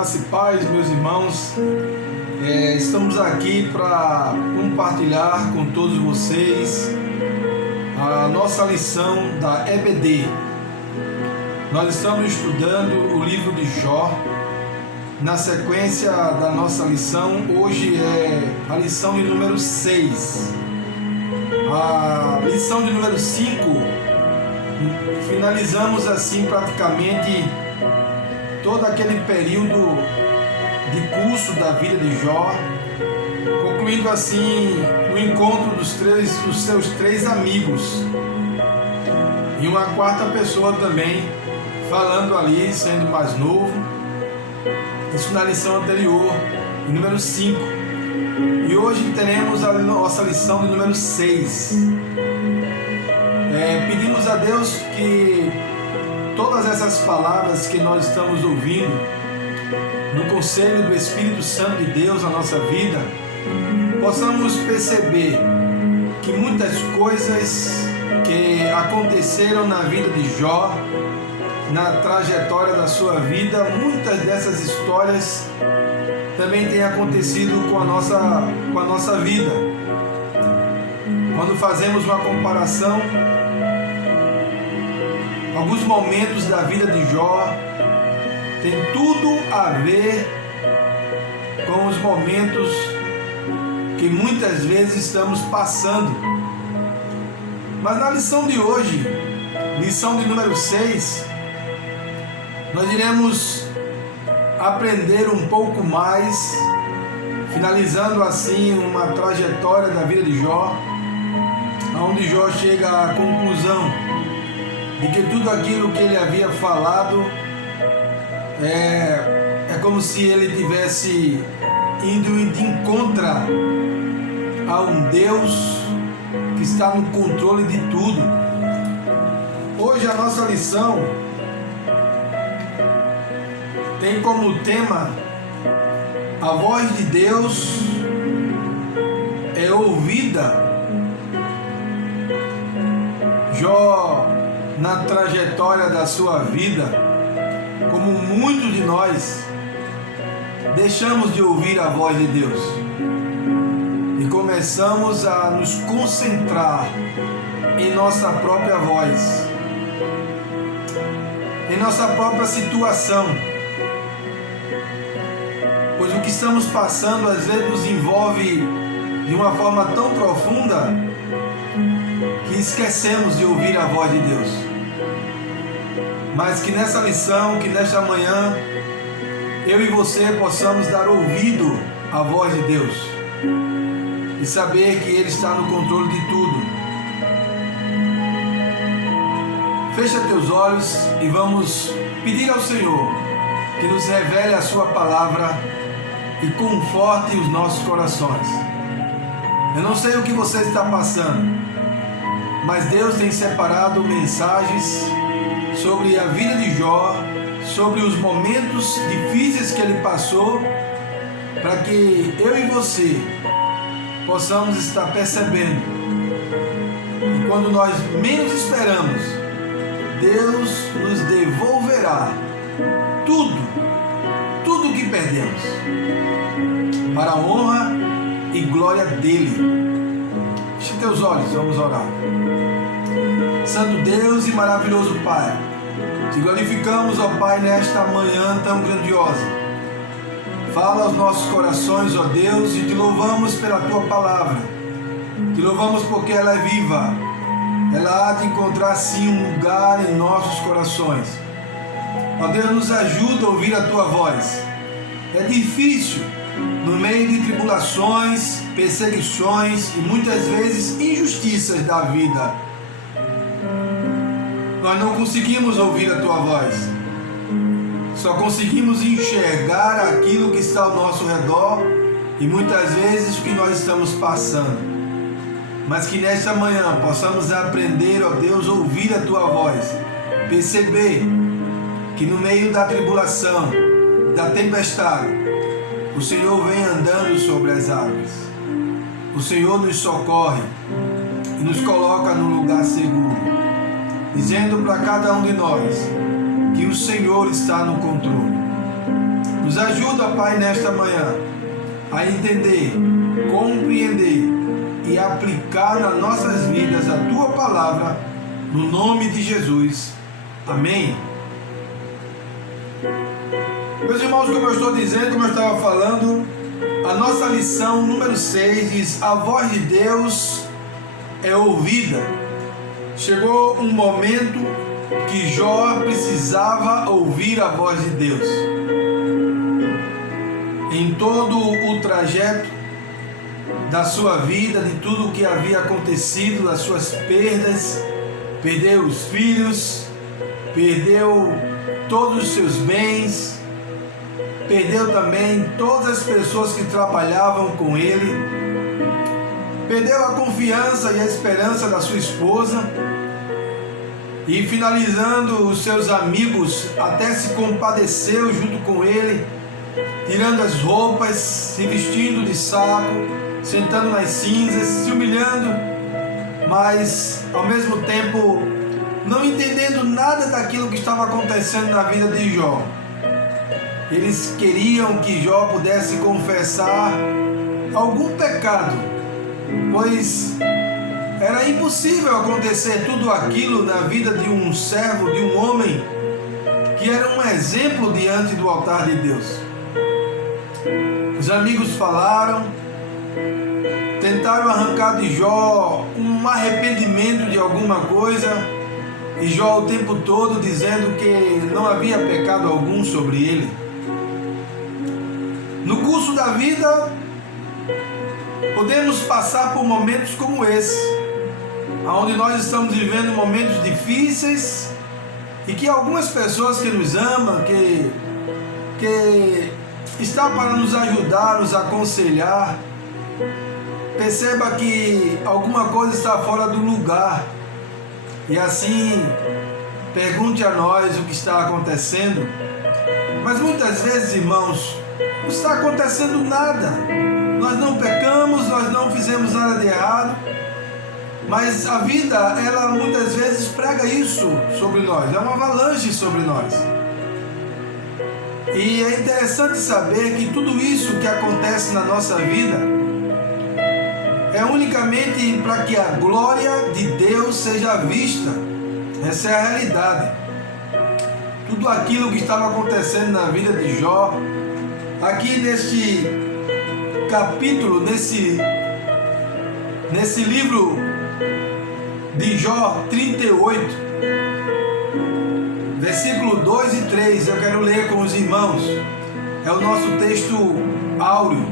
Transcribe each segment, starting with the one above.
Graça e paz, meus irmãos. Estamos aqui para compartilhar com todos vocês a nossa lição da EBD. Nós estamos estudando o livro de Jó. Na sequência da nossa lição, hoje é a lição de número 6. A lição de número 5, finalizamos assim praticamente todo aquele período de curso da vida de Jó, concluindo assim o encontro dos seus três amigos e uma quarta pessoa também falando ali, sendo mais novo. Isso na lição anterior, número 5. E hoje teremos a nossa lição de número 6. Pedimos a Deus que todas essas palavras que nós estamos ouvindo no conselho do Espírito Santo de Deus na nossa vida, possamos perceber que muitas coisas que aconteceram na vida de Jó, na trajetória da sua vida, muitas dessas histórias também têm acontecido com a nossa vida. Quando fazemos uma comparação, alguns momentos da vida de Jó tem tudo a ver com os momentos que muitas vezes estamos passando. Mas na lição de hoje, lição de número 6, nós iremos aprender um pouco mais, finalizando assim uma trajetória da vida de Jó, onde Jó chega à conclusão de que tudo aquilo que ele havia falado é como se ele tivesse indo de encontro a um Deus que está no controle de tudo. Hoje a nossa lição tem como tema: a voz de Deus é ouvida. Jó, na trajetória da sua vida, como muitos de nós, deixamos de ouvir a voz de Deus e começamos a nos concentrar em nossa própria voz, em nossa própria situação, pois o que estamos passando às vezes nos envolve de uma forma tão profunda que esquecemos de ouvir a voz de Deus. Mas que nessa lição, que nesta manhã, eu e você possamos dar ouvido à voz de Deus e saber que Ele está no controle de tudo. Fecha teus olhos e vamos pedir ao Senhor que nos revele a sua palavra e conforte os nossos corações. Eu não sei o que você está passando, mas Deus tem separado mensagens sobre a vida de Jó, sobre os momentos difíceis que ele passou, para que eu e você possamos estar percebendo que quando nós menos esperamos, Deus nos devolverá tudo o que perdemos, para a honra e glória dele. Feche teus olhos, vamos orar. Santo Deus e maravilhoso Pai, te glorificamos, ó Pai, nesta manhã tão grandiosa. Fala aos nossos corações, ó Deus, e te louvamos pela tua palavra. Te louvamos porque ela é viva. Ela há de encontrar sim um lugar em nossos corações. Ó Deus, nos ajuda a ouvir a tua voz. É difícil, no meio de tribulações, perseguições e muitas vezes injustiças da vida, nós não conseguimos ouvir a tua voz. Só conseguimos enxergar aquilo que está ao nosso redor e muitas vezes o que nós estamos passando. Mas que nesta manhã possamos aprender, ó Deus, a ouvir a tua voz, perceber que no meio da tribulação, da tempestade, o Senhor vem andando sobre as águas. O Senhor nos socorre e nos coloca num lugar seguro, dizendo para cada um de nós que o Senhor está no controle. Nos ajuda, Pai, nesta manhã a entender, compreender e aplicar nas nossas vidas a Tua palavra, no nome de Jesus. Amém. Meus irmãos, como eu estou dizendo, como eu estava falando, a nossa lição número 6 diz: a voz de Deus é ouvida. Chegou um momento que Jó precisava ouvir a voz de Deus. Em todo o trajeto da sua vida, de tudo o que havia acontecido, das suas perdas, perdeu os filhos, perdeu todos os seus bens, perdeu também todas as pessoas que trabalhavam com ele, perdeu a confiança e a esperança da sua esposa, e finalizando, os seus amigos até se compadeceu junto com ele, tirando as roupas, se vestindo de saco, sentando nas cinzas, se humilhando, mas ao mesmo tempo não entendendo nada daquilo que estava acontecendo na vida de Jó. Eles queriam que Jó pudesse confessar algum pecado, pois era impossível acontecer tudo aquilo na vida de um servo, de um homem que era um exemplo diante do altar de Deus. Os amigos falaram, tentaram arrancar de Jó um arrependimento de alguma coisa, e Jó o tempo todo dizendo que não havia pecado algum sobre ele. No curso da vida, podemos passar por momentos como esse, onde nós estamos vivendo momentos difíceis e que algumas pessoas que nos amam, que está para nos ajudar, nos aconselhar, perceba que alguma coisa está fora do lugar e assim pergunte a nós o que está acontecendo. Mas muitas vezes, irmãos, não está acontecendo nada. Nós não pecamos, nós não fizemos nada de errado, mas a vida, ela muitas vezes prega isso sobre nós, é uma avalanche sobre nós. E é interessante saber que tudo isso que acontece na nossa vida é unicamente para que a glória de Deus seja vista. Essa é a realidade. Tudo aquilo que estava acontecendo na vida de Jó, aqui neste capítulo, nesse livro de Jó 38, versículo 2 e 3, eu quero ler com os irmãos. É o nosso texto áureo.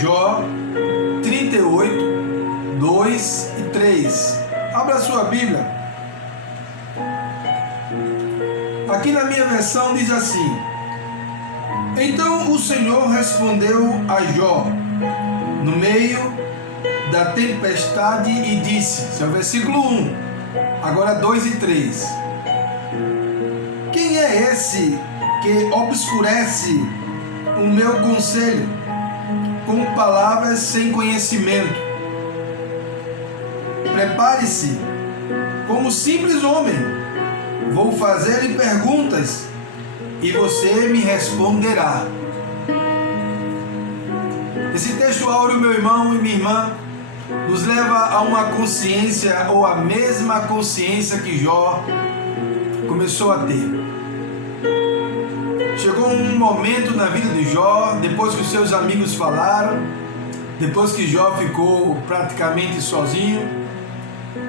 Jó 38, 2 e 3. Abra a sua Bíblia. Aqui na minha versão diz assim: então o Senhor respondeu a Jó no meio da tempestade e disse, esse é o versículo 1, agora 2 e 3. Quem é esse que obscurece o meu conselho com palavras sem conhecimento? Prepare-se como simples homem, vou fazer-lhe perguntas e você me responderá. Esse texto áureo, meu irmão e minha irmã, nos leva a uma consciência, ou a mesma consciência que Jó começou a ter. Chegou um momento na vida de Jó, depois que os seus amigos falaram, depois que Jó ficou praticamente sozinho,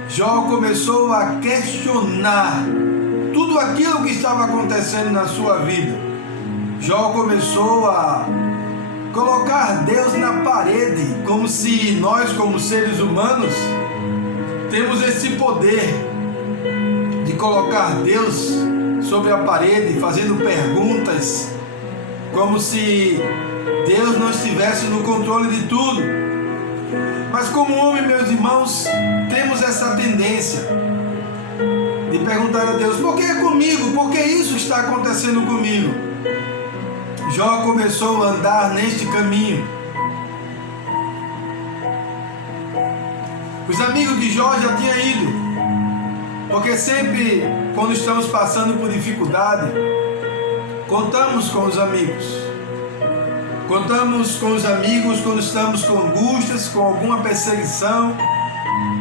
Jó começou a questionar tudo aquilo que estava acontecendo na sua vida. Jó começou a colocar Deus na parede, como se nós, como seres humanos, temos esse poder de colocar Deus sobre a parede, fazendo perguntas, como se Deus não estivesse no controle de tudo. Mas como homem, meus irmãos, temos essa tendência de perguntar a Deus: por que comigo? Por que isso está acontecendo comigo? Jó começou a andar neste caminho. Os amigos de Jó já tinham ido, porque sempre quando estamos passando por dificuldade, Contamos com os amigos. Contamos com os amigos quando estamos com angústias, com alguma perseguição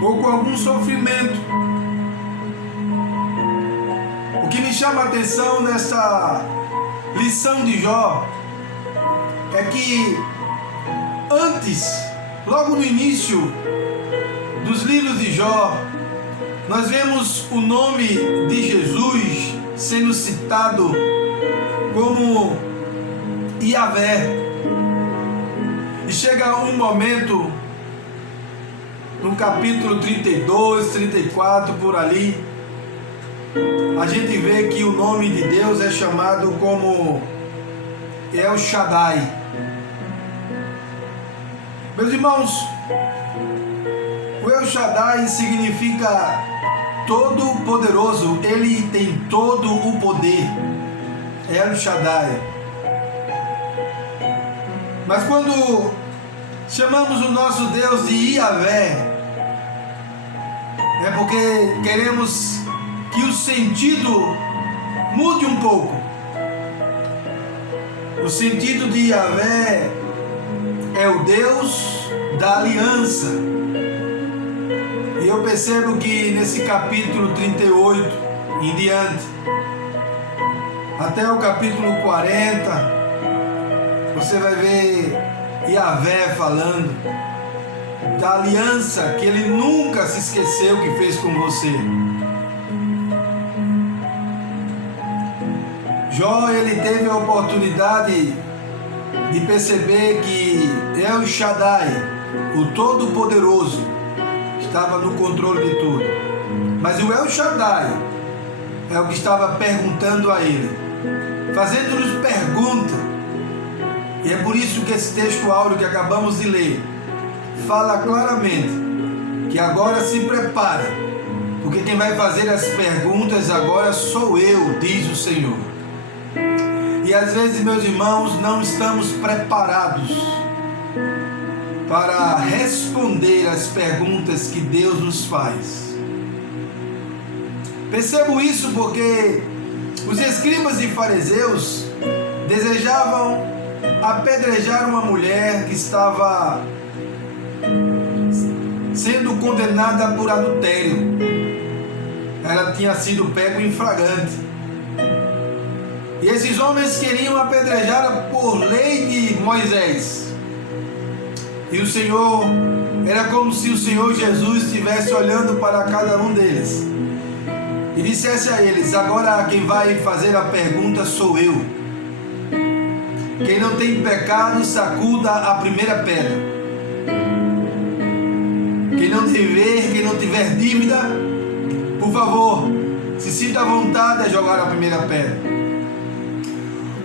ou com algum sofrimento. O que me chama a atenção nessa lição de Jó é que antes, logo no início dos livros de Jó, nós vemos o nome de Jesus sendo citado como Yahvé. E chega um momento, no capítulo 32, 34, por ali, a gente vê que o nome de Deus é chamado como El Shaddai. Meus irmãos, o El Shaddai significa todo poderoso, ele tem todo o poder. El Shaddai. Mas quando chamamos o nosso Deus de Yahvé, é porque queremos que o sentido mude um pouco. O sentido de Yahvé é o Deus da aliança. E eu percebo que nesse capítulo 38 em diante, até o capítulo 40, você vai ver Yahvé falando da aliança que ele nunca se esqueceu que fez com você. Jó, ele teve a oportunidade de perceber que El Shaddai, o Todo-Poderoso, estava no controle de tudo. Mas o El Shaddai é o que estava perguntando a ele, fazendo-nos pergunta. E é por isso que esse texto áureo que acabamos de ler fala claramente que agora se prepare, porque quem vai fazer as perguntas agora sou eu, diz o Senhor. E às vezes, meus irmãos, não estamos preparados para responder as perguntas que Deus nos faz. Percebo isso porque os escribas e fariseus desejavam apedrejar uma mulher que estava sendo condenada por adultério. Ela tinha sido pega em flagrante. E esses homens queriam apedrejá-la por lei de Moisés. E o Senhor, era como se o Senhor Jesus estivesse olhando para cada um deles e dissesse a eles: agora quem vai fazer a pergunta sou eu. Quem não tem pecado, sacuda a primeira pedra. Quem não dever, quem não tiver dívida, por favor, se sinta à vontade a jogar a primeira pedra.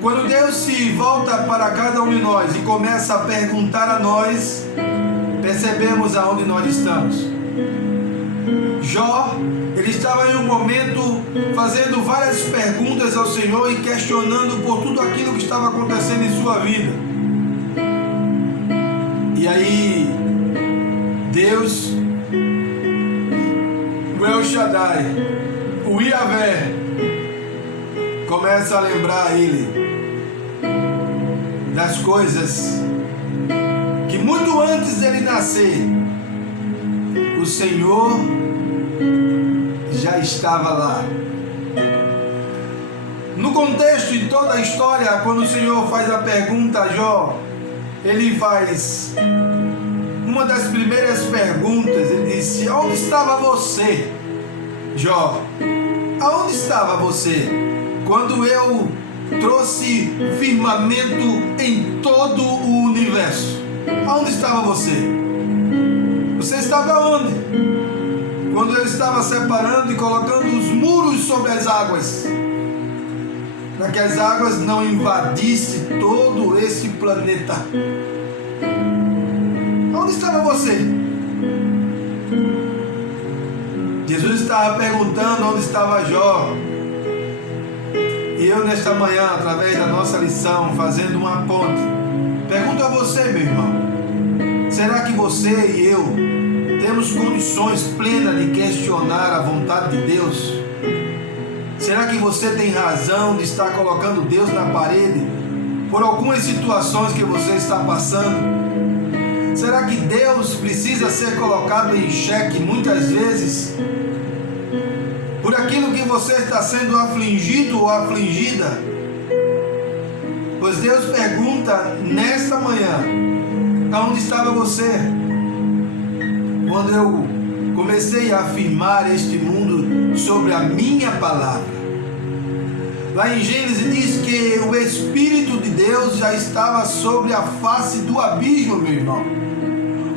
Quando Deus se volta para cada um de nós e começa a perguntar a nós, percebemos aonde nós estamos. Jó, ele estava em um momento fazendo várias perguntas ao Senhor e questionando por tudo aquilo que estava acontecendo em sua vida. E aí, Deus, o El Shaddai, o Yahvé, começa a lembrar a ele das coisas que muito antes dele nascer, o Senhor já estava lá. No contexto, em toda a história, quando o Senhor faz a pergunta a Jó, ele faz uma das primeiras perguntas. Ele disse: onde estava você, Jó? Aonde estava você quando eu trouxe firmamento em todo o universo? Aonde estava você? Você estava onde? Quando eu estava separando e colocando os muros sobre as águas, para que as águas não invadissem todo esse planeta. Onde estava você? Jesus estava perguntando onde estava Jó. E eu nesta manhã, através da nossa lição, fazendo uma ponte, pergunto a você, meu irmão: será que você e eu temos condições plenas de questionar a vontade de Deus? Será que você tem razão de estar colocando Deus na parede por algumas situações que você está passando? Será que Deus precisa ser colocado em xeque muitas vezes por aquilo que você está sendo afligido ou afligida? Pois Deus pergunta nesta manhã: aonde estava você quando eu comecei a afirmar este mundo sobre a minha palavra? Lá em Gênesis diz que o Espírito de Deus já estava sobre a face do abismo, meu irmão.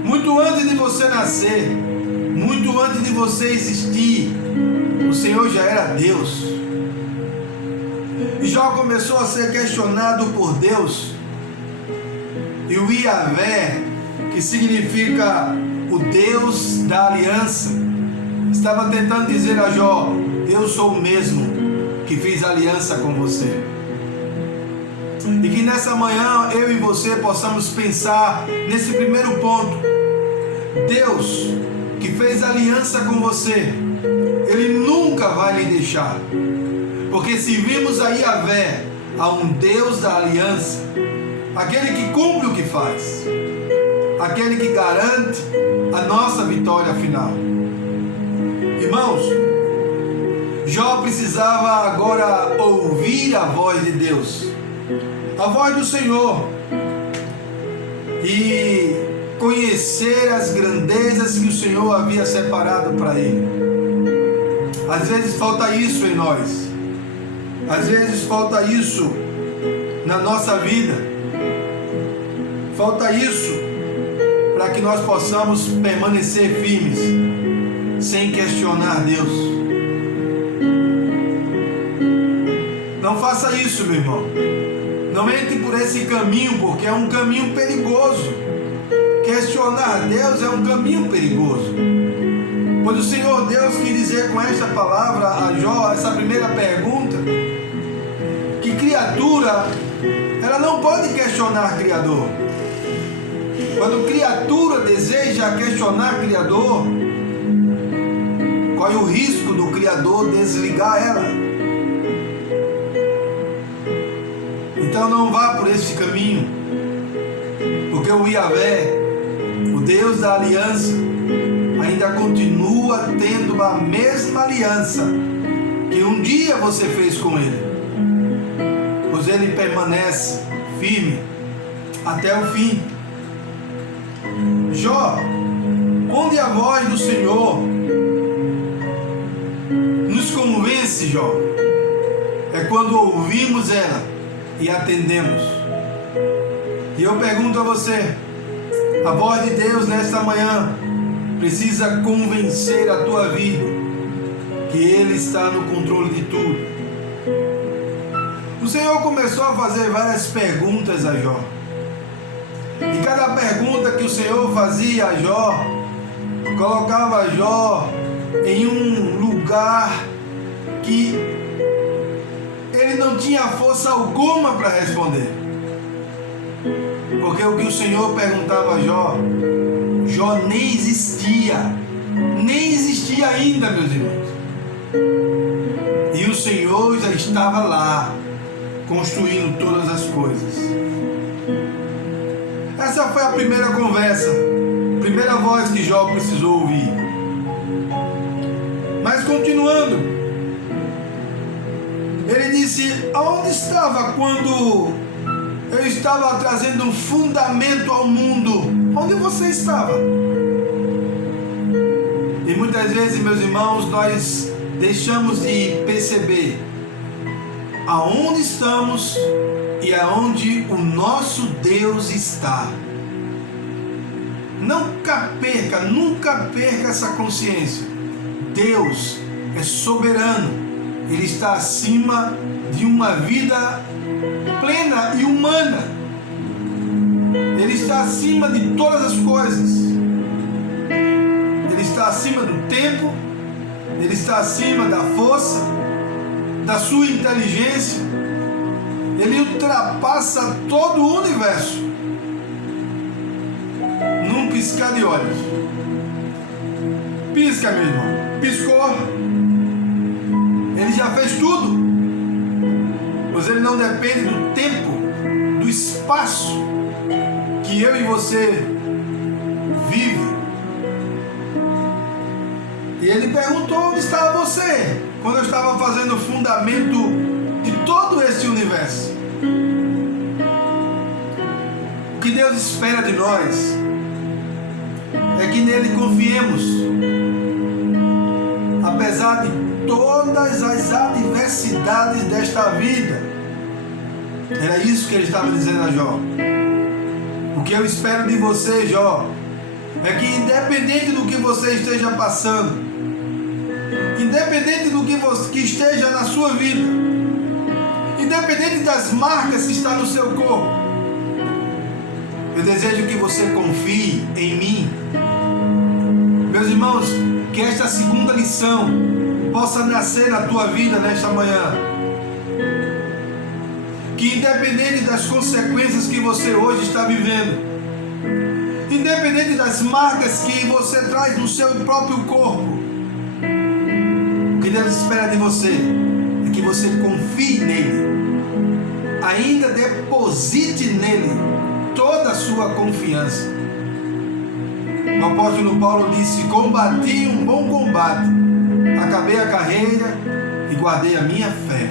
Muito antes de você nascer, muito antes de você existir, o Senhor já era Deus. E Jó começou a ser questionado por Deus. E o Iavé, que significa o Deus da aliança, estava tentando dizer a Jó: eu sou o mesmo que fiz aliança com você. E que nessa manhã eu e você possamos pensar nesse primeiro ponto. Deus que fez aliança com você, Ele nunca vai lhe deixar. Porque se vimos a Iavé, a um Deus da aliança, aquele que cumpre o que faz, aquele que garante a nossa vitória final. Irmãos, Jó precisava agora ouvir a voz de Deus, a voz do Senhor, e conhecer as grandezas que o Senhor havia separado para ele. Às vezes falta isso em nós, às vezes falta isso na nossa vida, falta isso para que nós possamos permanecer firmes, sem questionar Deus. Não faça isso, meu irmão. Não entre por esse caminho, porque é um caminho perigoso. Questionar Deus é um caminho perigoso. Pois o Senhor Deus quis dizer com esta palavra a Jó, essa primeira pergunta, que criatura, ela não pode questionar Criador. Quando criatura deseja questionar Criador, corre o risco do Criador desligar ela. Então não vá por esse caminho, porque o Iavé, o Deus da aliança, ainda continua tendo a mesma aliança que um dia você fez com Ele, pois Ele permanece firme até o fim. Jó, onde a voz do Senhor nos convence, Jó, é quando ouvimos ela e atendemos. E eu pergunto a você: a voz de Deus nesta manhã precisa convencer a tua vida que Ele está no controle de tudo. O Senhor começou a fazer várias perguntas a Jó, e cada pergunta que o Senhor fazia a Jó colocava Jó em um lugar que ele não tinha força alguma para responder. Porque o que o Senhor perguntava a Jó, Jó nem existia ainda, meus irmãos. E o Senhor já estava lá, construindo todas as coisas. Essa foi a primeira conversa, primeira voz que Jó precisou ouvir. Mas continuando, ele disse: aonde estava quando eu estava trazendo um fundamento ao mundo? Onde você estava? E muitas vezes, meus irmãos, nós deixamos de perceber aonde estamos e aonde o nosso Deus está. Nunca perca essa consciência. Deus é soberano. Ele está acima de uma vida plena e humana. Ele está acima de todas as coisas. Ele está acima do tempo. Ele está acima da força, da sua inteligência. Ele ultrapassa todo o universo num piscar de olhos. Pisca, meu irmão. Piscou. Ele já já fez tudo. Pois Ele não depende do tempo, do espaço que eu e você vive. E Ele perguntou onde estava você quando eu estava fazendo o fundamento de todo esse universo. O que Deus espera de nós é que nele confiemos, apesar de todas as adversidades desta vida. Era isso que ele estava dizendo a Jó. O que eu espero de você, Jó, é que independente do que você esteja passando, independente do que esteja na sua vida, independente das marcas que estão no seu corpo, eu desejo que você confie em mim. Meus irmãos, que esta segunda lição possa nascer na tua vida nesta manhã. Que independente das consequências que você hoje está vivendo, independente das marcas que você traz no seu próprio corpo, o que Deus espera de você é que você confie nele, ainda deposite nele toda a sua confiança. O apóstolo Paulo disse: combati um bom combate, acabei a carreira e guardei a minha fé.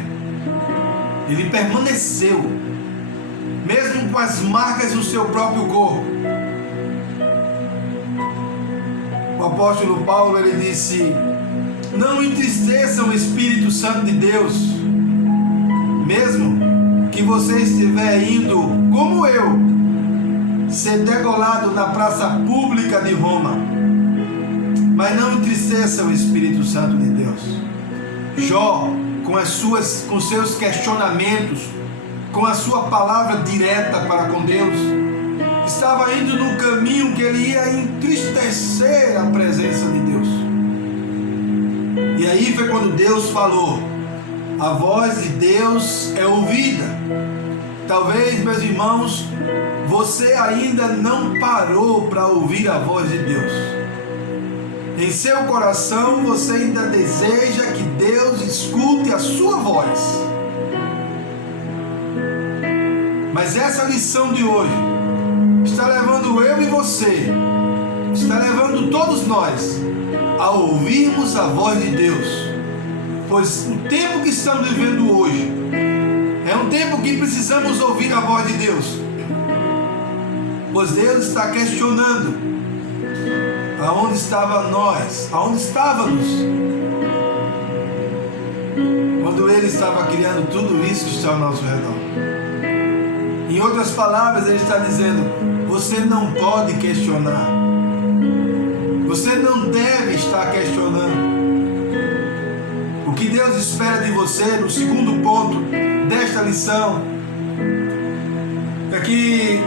Ele permaneceu, mesmo com as marcas no seu próprio corpo. O apóstolo Paulo, ele disse: não entristeçam o Espírito Santo de Deus, mesmo que você estiver indo, como eu, ser degolado na praça pública de Roma, mas não entristeça o Espírito Santo de Deus. Jó, com seus questionamentos, com a sua palavra direta para com Deus, estava indo no caminho que ele ia entristecer a presença de Deus. E aí foi quando Deus falou: a voz de Deus é ouvida. Talvez, meus irmãos, você ainda não parou para ouvir a voz de Deus. Em seu coração você ainda deseja que Deus escute a sua voz. Mas essa lição de hoje está levando eu e você, está levando todos nós a ouvirmos a voz de Deus. Pois o tempo que estamos vivendo hoje é um tempo que precisamos ouvir a voz de Deus. Pois Deus está questionando aonde estava nós, aonde estávamos quando Ele estava criando tudo isso que está ao nosso redor. Em outras palavras, Ele está dizendo: você não pode questionar, você não deve estar questionando. O que Deus espera de você, no segundo ponto desta lição, é que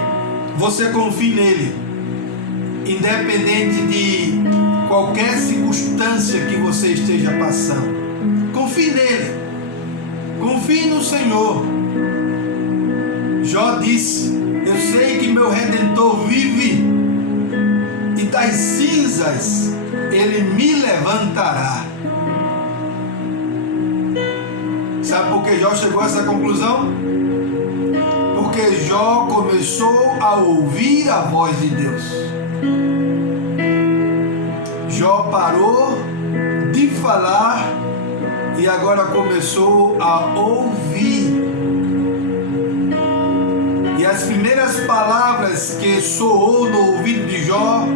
você confie nele, independente de qualquer circunstância que você esteja passando. Confie nele, confie no Senhor. Jó disse: eu sei que meu Redentor vive, e das cinzas ele me levantará. Sabe por que Jó chegou a essa conclusão? Porque Jó começou a ouvir a voz de Deus. Jó parou de falar e agora começou a ouvir. E as primeiras palavras que soou no ouvido de Jó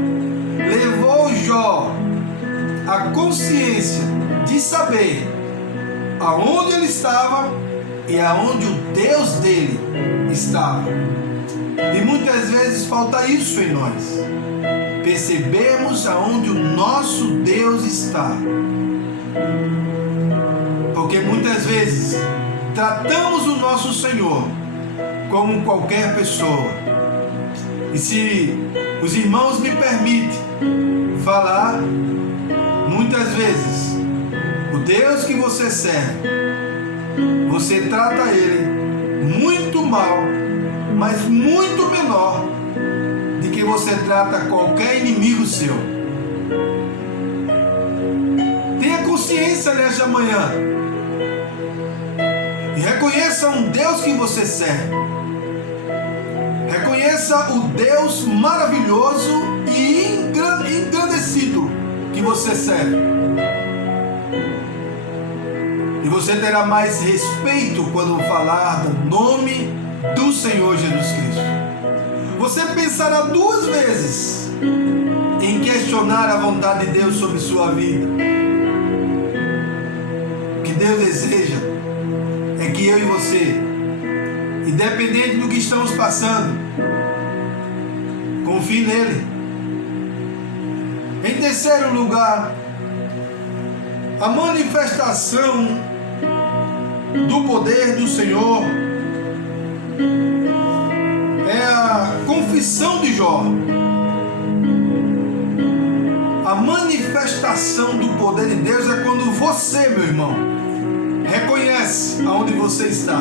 levou Jó à consciência de saber aonde ele estava e aonde o Deus dele estava. E muitas vezes falta isso em nós. Percebemos aonde o nosso Deus está. Porque muitas vezes tratamos o nosso Senhor como qualquer pessoa. E se os irmãos me permitem falar, muitas vezes o Deus que você serve, você trata ele muito mal, mas muito menor de que você trata qualquer inimigo seu. Tenha consciência nesta manhã E reconheça um Deus que você serve. Reconheça o Deus maravilhoso e engrandecido que você serve. E você terá mais respeito quando falar do nome do Senhor Jesus Cristo. Você pensará 2 vezes em questionar a vontade de Deus sobre sua vida. O que Deus deseja é que eu e você, independente do que estamos passando, confie nele. Em terceiro lugar, a manifestação do poder do Senhor é a confissão de Jó. A manifestação do poder de Deus é quando você, meu irmão, reconhece aonde você está.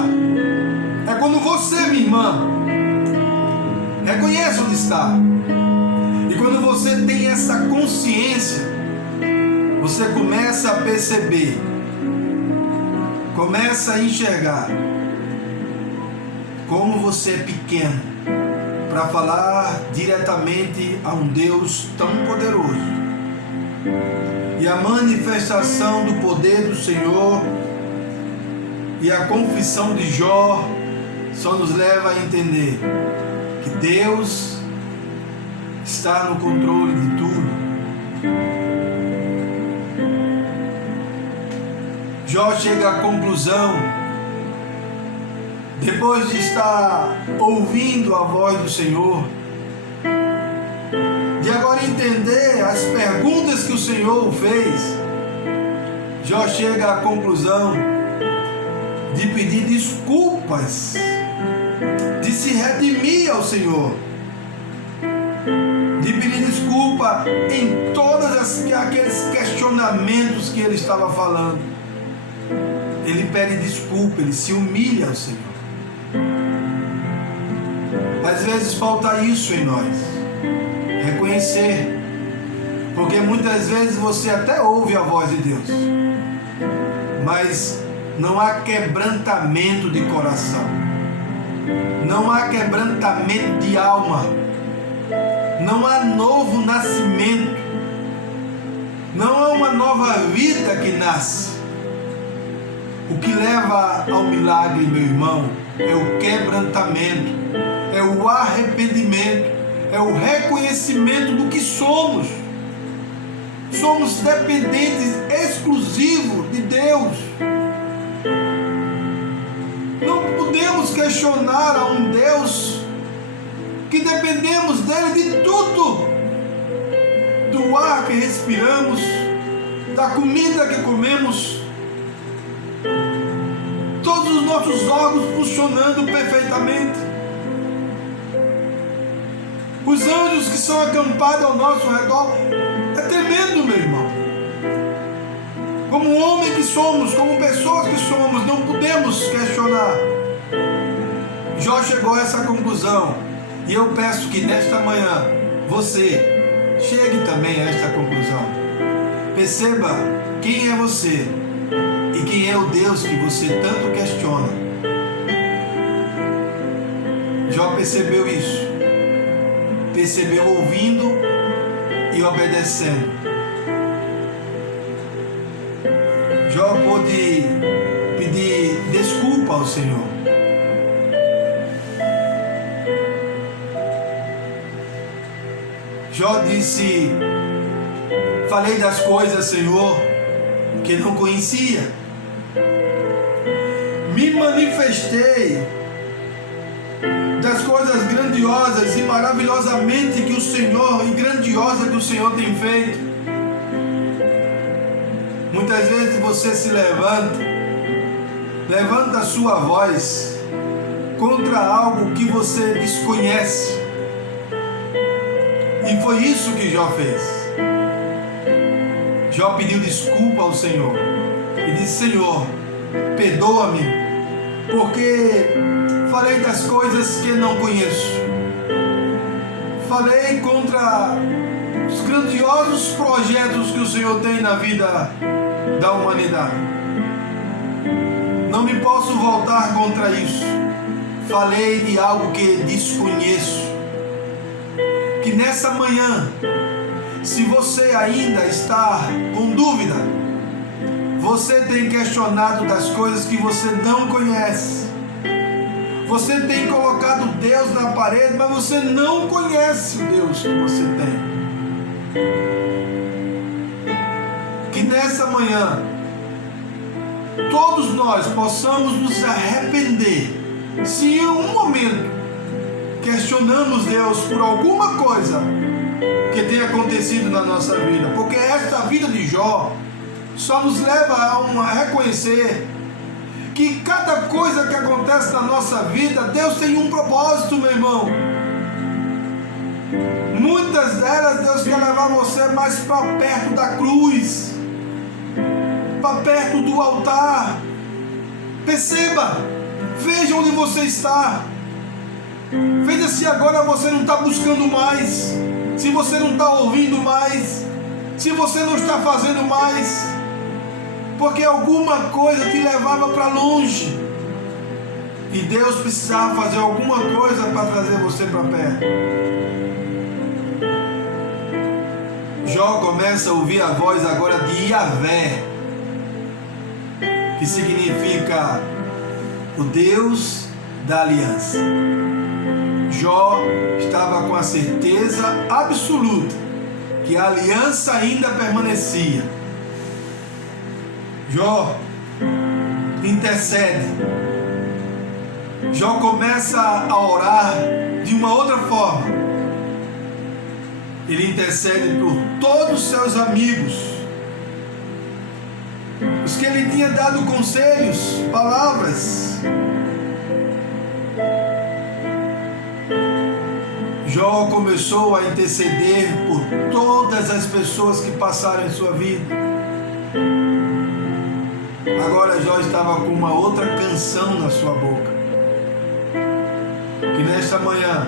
É quando você, minha irmã, reconhece onde está. E quando você tem essa consciência, você começa a perceber, começa a enxergar como você é pequeno para falar diretamente a um Deus tão poderoso. E a manifestação do poder do Senhor e a confissão de Jó só nos leva a entender que Deus está no controle de tudo. Jó chega à conclusão, depois de estar ouvindo a voz do Senhor, de agora entender as perguntas que o Senhor fez, Jó chega à conclusão de pedir desculpas, de se redimir ao Senhor, de pedir desculpa em todos aqueles questionamentos que ele estava falando. Ele pede desculpa, ele se humilha ao Senhor. Às vezes falta isso em nós, reconhecer, porque muitas vezes você até ouve a voz de Deus, mas não há quebrantamento de coração, não há quebrantamento de alma, não há novo nascimento, não há uma nova vida que nasce. O que leva ao milagre, meu irmão, é o quebrantamento, é o arrependimento, é o reconhecimento do que somos. Somos dependentes exclusivos de Deus. Não podemos questionar a um Deus que dependemos dele de tudo, do ar que respiramos, da comida que comemos, todos os nossos órgãos funcionando perfeitamente, os anjos que são acampados ao nosso redor. É tremendo, meu irmão. Como homem que somos, como pessoas que somos, não podemos questionar. Jó chegou a essa conclusão, e eu peço que nesta manhã você chegue também a esta conclusão. Perceba quem é você e quem é o Deus que você tanto questiona. Jó percebeu isso, percebeu ouvindo e obedecendo. Jó pôde pedir desculpa ao Senhor. Jó disse: falei das coisas, Senhor, que não conhecia. Me manifestei das coisas grandiosas e maravilhosamente que o Senhor, e grandiosa que o Senhor tem feito. Muitas vezes você se levanta a sua voz contra algo que você desconhece. E foi isso que Jó fez. Jó pediu desculpa ao Senhor e disse: Senhor, perdoa-me, porque falei das coisas que não conheço. Falei contra os grandiosos projetos que o Senhor tem na vida da humanidade. Não me posso voltar contra isso. Falei de algo que desconheço. Que nessa manhã, se você ainda está com dúvida, você tem questionado das coisas que você não conhece. Você tem colocado Deus na parede, mas você não conhece o Deus que você tem. Que nessa manhã, todos nós possamos nos arrepender, se em um momento questionamos Deus por alguma coisa que tenha acontecido na nossa vida, porque esta vida de Jó só nos leva a reconhecer que cada coisa que acontece na nossa vida, Deus tem um propósito, meu irmão. Muitas delas Deus quer levar você mais para perto da cruz, para perto do altar. Perceba, veja onde você está. Veja se agora você não está buscando mais, se você não está ouvindo mais, se você não está fazendo mais, porque alguma coisa te levava para longe e Deus precisava fazer alguma coisa para trazer você para perto. Jó começa a ouvir a voz agora de Yahvé, que significa o Deus da aliança. Jó estava com a certeza absoluta que a aliança ainda permanecia. Jó intercede. Jó começa a orar de uma outra forma. Ele intercede por todos os seus amigos, os que ele tinha dado conselhos, palavras. Jó começou a interceder por todas as pessoas que passaram em sua vida. Agora Jó estava com uma outra canção na sua boca. Que nesta manhã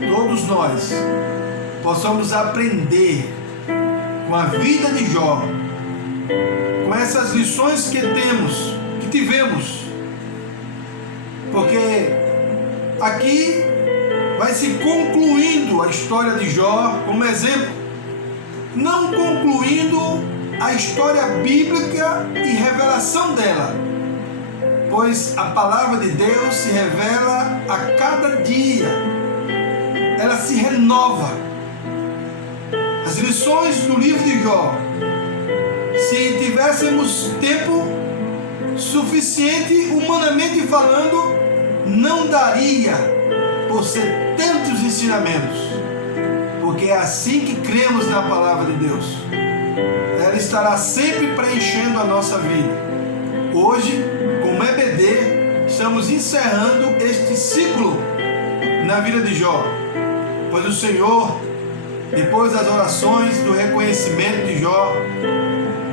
todos nós possamos aprender com a vida de Jó, com essas lições que tivemos, porque aqui vai se concluindo a história de Jó como exemplo, não concluindo a história bíblica e revelação dela, pois a palavra de Deus se revela a cada dia, ela se renova. As lições do livro de Jó, se tivéssemos tempo suficiente, humanamente falando, não daria por ser tantos ensinamentos, porque é assim que cremos na palavra de Deus. Ela estará sempre preenchendo a nossa vida. Hoje, como EBD, estamos encerrando este ciclo na vida de Jó, pois o Senhor, depois das orações, do reconhecimento de Jó,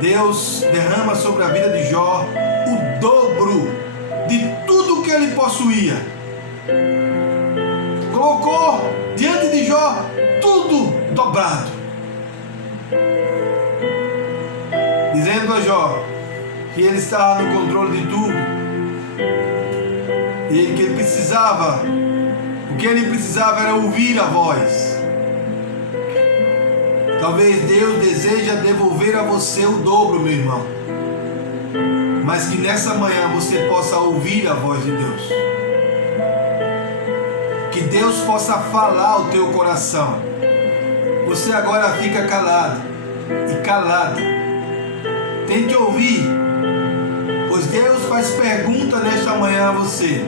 Deus derrama sobre a vida de Jó o dobro de tudo que ele possuía. Colocou diante de Jó tudo dobrado, dizendo a Jó que ele estava no controle de tudo e que ele precisava, o que ele precisava era ouvir a voz. Talvez Deus deseja devolver a você o dobro, meu irmão, mas que nessa manhã você possa ouvir a voz de Deus, que Deus possa falar ao teu coração. Você agora fica calado e calada, tente ouvir, pois Deus faz pergunta nesta manhã a você,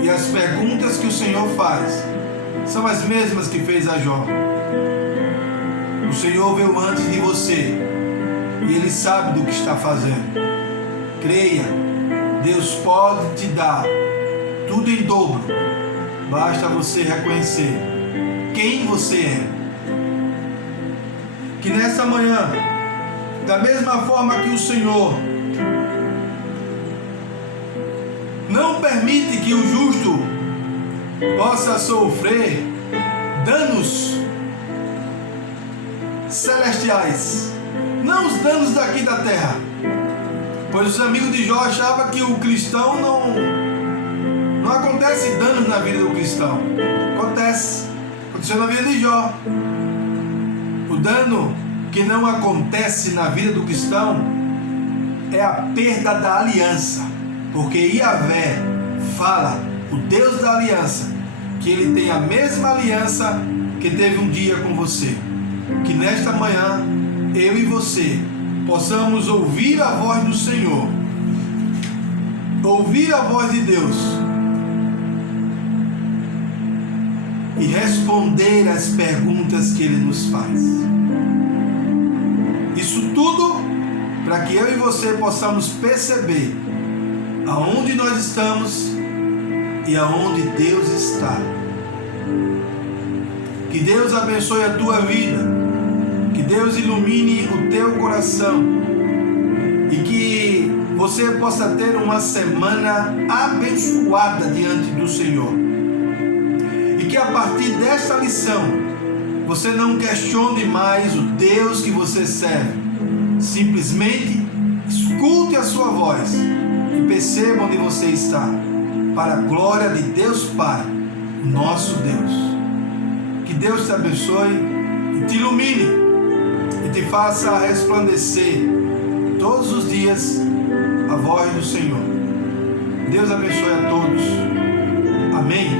e as perguntas que o Senhor faz são as mesmas que fez a Jó. O Senhor veio antes de você e Ele sabe do que está fazendo. Creia, Deus pode te dar tudo em dobro, basta você reconhecer quem você é. Que nessa manhã, da mesma forma que o Senhor não permite que o justo possa sofrer danos celestiais, não os danos daqui da terra, Pois os amigos de Jó achavam que o cristão não acontece danos na vida do cristão. Aconteceu na vida de Jó. O dano que não acontece na vida do cristão é a perda da aliança, porque Yahvé fala, o Deus da aliança, que ele tem a mesma aliança que teve um dia com você. Que nesta manhã eu e você possamos ouvir a voz do Senhor, ouvir a voz de Deus e responder às perguntas que ele nos faz. Isso tudo para que eu e você possamos perceber aonde nós estamos e aonde Deus está. Que Deus abençoe a tua vida, que Deus ilumine o teu coração e que você possa ter uma semana abençoada diante do Senhor. E que a partir desta lição você não questione mais o Deus que você serve. Simplesmente escute a sua voz e perceba onde você está, para a glória de Deus Pai, o nosso Deus. Que Deus te abençoe e te ilumine e te faça resplandecer todos os dias a voz do Senhor. Deus abençoe a todos. Amém.